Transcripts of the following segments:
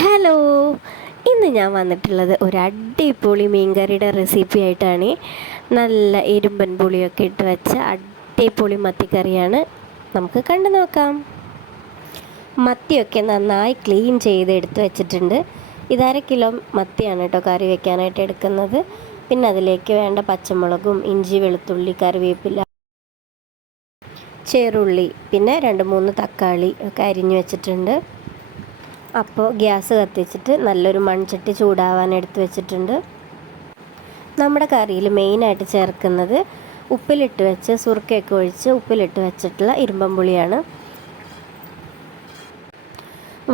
Hello, ഇന്ന് ഞാൻ വന്നിട്ടുള്ളത് ഒരു അടിപൊളി മീൻകറിയുടെ റെസിപ്പി ആയിട്ടാണ്. നല്ല ഇരുമ്പൻ പുളിയൊക്കെ ഇട്ട് വെച്ച അടിപൊളി മത്തിക്കറിയാണ്. നമുക്ക് കണ്ടു നോക്കാം. മത്തിയൊക്കെ നന്നായി ക്ലീൻ ചെയ്ത് എടുത്ത് വെച്ചിട്ടുണ്ട്. ഇത് 1/2 കിലോ മത്തിയാണ് കേട്ടോ കറി വെക്കാനായിട്ട് എടുക്കുന്നത്. പിന്നെ അതിലേക്ക് വേണ്ട പച്ചമുളകും ഇഞ്ചി വെളുത്തുള്ളി കറിവേപ്പില ചെറുള്ളി പിന്നെ 2-3 തക്കാളി ഒക്കെ അരിഞ്ഞു വെച്ചിട്ടുണ്ട്. അപ്പോൾ ഗ്യാസ് കത്തിച്ചിട്ട് നല്ലൊരു മൺചട്ടി ചൂടാവാൻ എടുത്ത് വെച്ചിട്ടുണ്ട്. നമ്മുടെ കറിയിൽ മെയിനായിട്ട് ചേർക്കുന്നത് ഉപ്പിലിട്ട് വെച്ച് സുർക്കയൊക്കെ ഒഴിച്ച് ഉപ്പിലിട്ട് വെച്ചിട്ടുള്ള ഇരുമ്പൻ പുളിയാണ്.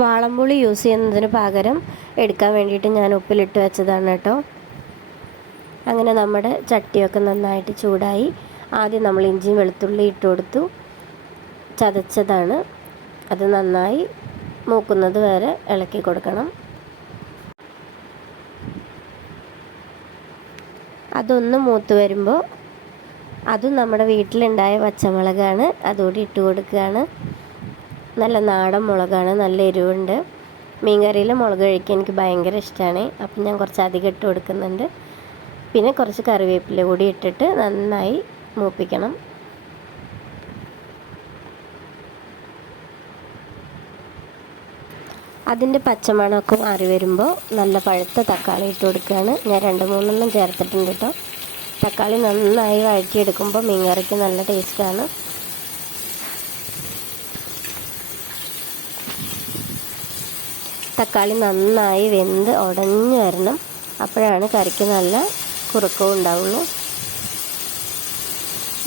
വാളംപുളി യൂസ് ചെയ്യുന്നതിന് പകരം എടുക്കാൻ വേണ്ടിയിട്ട് ഞാൻ ഉപ്പിലിട്ട് വെച്ചതാണ് കേട്ടോ. അങ്ങനെ നമ്മുടെ ചട്ടിയൊക്കെ നന്നായിട്ട് ചൂടായി. ആദ്യം നമ്മൾ ഇഞ്ചിയും വെളുത്തുള്ളി ഇട്ട് കൊടുത്തു. ചതച്ചതാണ്. അത് നന്നായി മൂക്കുന്നത് വരെ ഇളക്കി കൊടുക്കണം. അതൊന്ന് മൂത്ത് വരുമ്പോൾ അതും നമ്മുടെ വീട്ടിലുണ്ടായ പച്ചമുളകാണ്, അതുകൂടി ഇട്ട് കൊടുക്കുകയാണ്. നല്ല നാടൻ മുളകാണ്, നല്ല എരിവുണ്ട്. മീൻകറിയിൽ മുളക് കഴിക്കാൻ എനിക്ക് ഭയങ്കര ഇഷ്ടമാണ്. അപ്പം ഞാൻ കുറച്ച് അധികം ഇട്ട് കൊടുക്കുന്നുണ്ട്. പിന്നെ കുറച്ച് കറിവേപ്പില കൂടി ഇട്ടിട്ട് നന്നായി മൂപ്പിക്കണം. അതിൻ്റെ പച്ചമണമൊക്കെ മാറി വരുമ്പോൾ നല്ല പഴുത്ത തക്കാളി ഇട്ട് കൊടുക്കുകയാണ്. ഞാൻ 2-3 ചേർത്തിട്ടുണ്ട് കേട്ടോ. തക്കാളി നന്നായി വഴറ്റിയെടുക്കുമ്പോൾ മീൻകറിക്ക് നല്ല ടേസ്റ്റാണ്. തക്കാളി നന്നായി വെന്ത് ഉടഞ്ഞു വരണം. അപ്പോഴാണ് കറിക്ക് നല്ല കുറുക്കവും ഉണ്ടാവുള്ളൂ.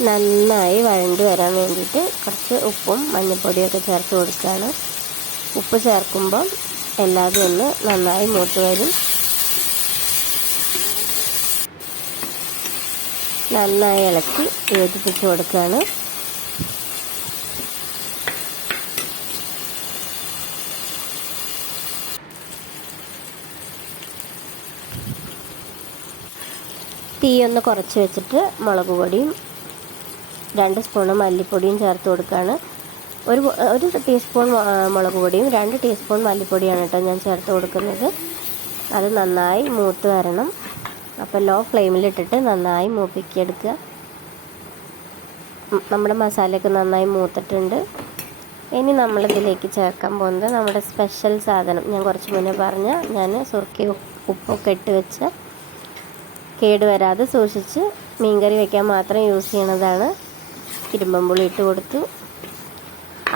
നന്നായി വഴണ്ട് വരാൻ വേണ്ടിയിട്ട് കുറച്ച് ഉപ്പും മഞ്ഞൾപ്പൊടിയൊക്കെ ചേർത്ത് കൊടുക്കുകയാണ്. ഉപ്പ് ചേർക്കുമ്പം എല്ലാതും ഒന്ന് നന്നായി മൂത്ത് വരും. നന്നായി ഇളക്കി യോജിപ്പിച്ച് കൊടുക്കുകയാണ്. തീ ഒന്ന് കുറച്ച് വെച്ചിട്ട് മുളക് പൊടിയും 2 സ്പൂണ് മല്ലിപ്പൊടിയും ചേർത്ത് കൊടുക്കുകയാണ്. ഒരു ടീസ്പൂൺ മുളക് പൊടിയും 2 ടീസ്പൂൺ മല്ലിപ്പൊടിയാണ് കേട്ടോ ഞാൻ ചേർത്ത് കൊടുക്കുന്നത്. അത് നന്നായി മൂത്ത് വരണം. അപ്പോൾ ലോ ഫ്ലെയിമിലിട്ടിട്ട് നന്നായി മൂപ്പിക്കെടുക്കുക. നമ്മുടെ മസാലയൊക്കെ നന്നായി മൂത്തിട്ടുണ്ട്. ഇനി നമ്മളിതിലേക്ക് ചേർക്കാൻ പോകുന്നത് നമ്മുടെ സ്പെഷ്യൽ സാധനം, ഞാൻ കുറച്ച് മുന്നേ പറഞ്ഞ ഞാൻ സുർക്കയും ഉപ്പൊക്കെ ഇട്ട് വെച്ച് കേടുവരാതെ സൂക്ഷിച്ച് മീൻകറി വയ്ക്കാൻ മാത്രം യൂസ് ചെയ്യണതാണ്. ഇരുമ്പൻ പുളി ഇട്ട് കൊടുത്തു.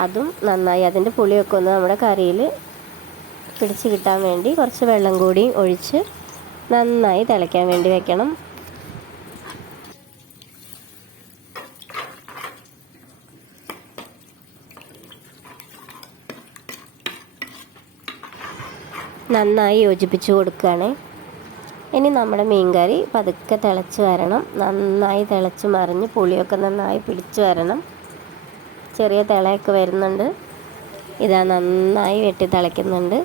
അതും നന്നായി അതിൻ്റെ പുളിയൊക്കെ ഒന്ന് നമ്മുടെ കറിയിൽ പിടിച്ച് കിട്ടാൻ വേണ്ടി കുറച്ച് വെള്ളം കൂടി ഒഴിച്ച് നന്നായി തിളയ്ക്കാൻ വേണ്ടി വെക്കണം. നന്നായി യോജിപ്പിച്ച് കൊടുക്കുകയാണ്. ഇനി നമ്മുടെ മീൻകറി പതുക്കെ തിളച്ച് വരണം. നന്നായി തിളച്ച് മറിഞ്ഞ് പുളിയൊക്കെ നന്നായി പിടിച്ച് വരണം. ചെറിയ തിളയൊക്കെ വരുന്നുണ്ട്. ഇതാ നന്നായി വെട്ടി തിളയ്ക്കുന്നുണ്ട്.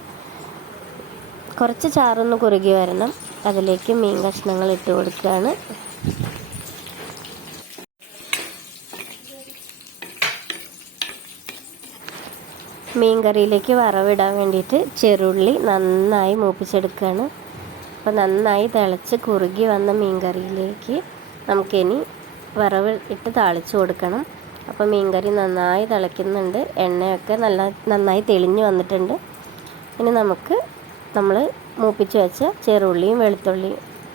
കുറച്ച് ചാറൊന്ന് കുറുകി വരണം. അതിലേക്ക് മീൻ കഷ്ണങ്ങൾ ഇട്ട് കൊടുക്കുകയാണ്. മീൻ കറിയിലേക്ക് വറവിടാൻ വേണ്ടിയിട്ട് ചെറുള്ളി നന്നായി മൂപ്പിച്ചെടുക്കുകയാണ്. അപ്പോൾ നന്നായി തിളച്ച് കുറുകി വന്ന മീൻ കറിയിലേക്ക് നമുക്കിനി വറവ് ഇട്ട് താളിച്ച് കൊടുക്കണം. അപ്പോൾ മീൻകറി നന്നായി തിളയ്ക്കുന്നുണ്ട്. എണ്ണയൊക്കെ നന്നായി തെളിഞ്ഞ് വന്നിട്ടുണ്ട്. ഇനി നമുക്ക് നമ്മൾ മൂപ്പിച്ച് വെച്ച ചെറുള്ളിയും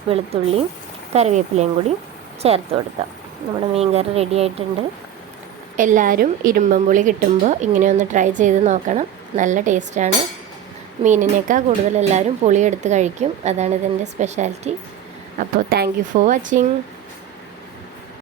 വെളുത്തുള്ളിയും കറിവേപ്പിലയും കൂടി ചേർത്ത് കൊടുക്കാം. നമ്മുടെ മീൻകറി റെഡി ആയിട്ടുണ്ട്. എല്ലാവരും ഇരുമ്പൻ പുളി കിട്ടുമ്പോൾ ഇങ്ങനെ ഒന്ന് ട്രൈ ചെയ്ത് നോക്കണം. നല്ല ടേസ്റ്റാണ്. മീനിനേക്കാൾ കൂടുതൽ എല്ലാവരും പുളി എടുത്ത് കഴിക്കും. അതാണ് ഇതിൻ്റെ സ്പെഷ്യാലിറ്റി. അപ്പോൾ താങ്ക് യു ഫോർ വാച്ചിങ്.